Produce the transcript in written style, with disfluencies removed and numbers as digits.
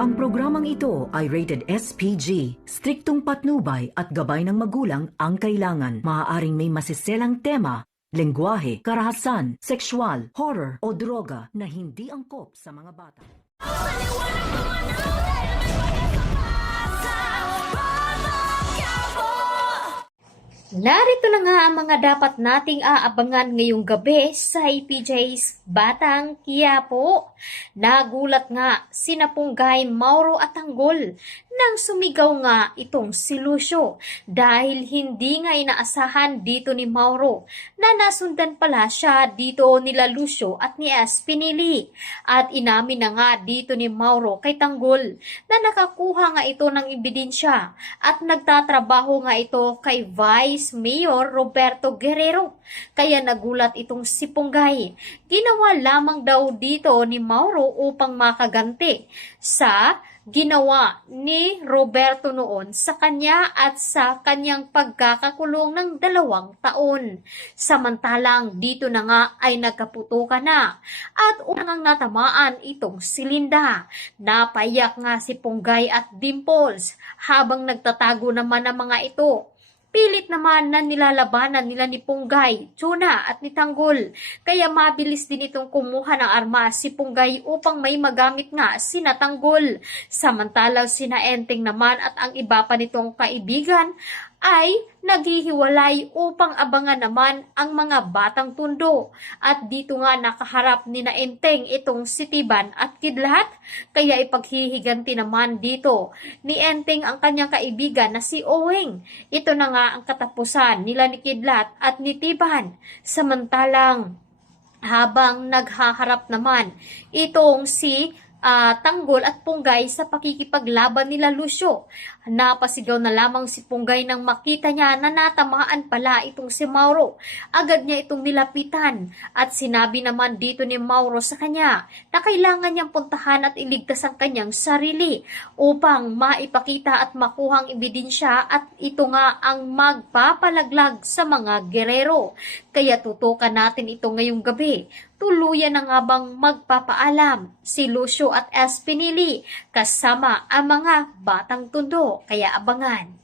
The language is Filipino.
Ang programang ito ay rated SPG. Striktong patnubay at gabay ng magulang ang kailangan. Maaaring may masiselang tema, lengguwahe, karahasan, sexual, horror o droga na hindi angkop sa mga bata. Narito na nga ang mga dapat nating aabangan ngayong gabi sa APJ's Batang Quiapo. Nagulat nga sina Punggay, Mauro at Tanggol nang sumigaw nga itong si Lucio dahil hindi nga inaasahan dito ni Mauro na nasundan pala siya dito nila Lucio at ni Espinili. At inamin na nga dito ni Mauro kay Tanggol na nakakuha nga ito ng ebidensya at nagtatrabaho nga ito kay Vice Mayor Roberto Guerrero. Kaya nagulat itong si Punggay. Ginawa lamang daw dito ni Mauro upang makaganti sa ginawa ni Roberto noon sa kanya at sa kanyang pagkakakulong ng 2 taon. Samantalang dito na nga ay nagkaputukan na at unang natamaan itong si Linda. Napaiyak nga si Punggay at Dimples habang nagtatago naman ang mga ito. Pilit naman na nilalabanan nila ni Punggay, Tuna at ni Tanggol. Kaya mabilis din itong kumuha ng armas si Punggay upang may magamit nga sina Tanggol. Samantalang sina Enteng naman at ang iba pa nitong kaibigan ay naghihiwalay upang abangan naman ang mga batang tundo. At dito nga nakaharap ni na Enteng itong si Tiban at Kidlat, kaya ipaghihiganti naman dito ni Enteng ang kanyang kaibigan na si Owing. Ito na nga ang katapusan nila ni Kidlat at ni Tiban. Samantalang habang naghaharap naman itong si Tanggol at Punggay sa pakikipaglaban nila Lucio. Napasigaw na lamang si Punggay nang makita niya na natamaan pala itong si Mauro. Agad niya itong nilapitan at sinabi naman dito ni Mauro sa kanya na kailangan niyang puntahan at iligtas ang kanyang sarili upang maipakita at makuhang ebidensya at ito nga ang magpapalaglag sa mga gerero. Kaya tutukan natin ito ngayong gabi. Tuluyan na nga bang magpapaalam si Lucio at Espinili kasama ang mga batang tundo, kaya abangan.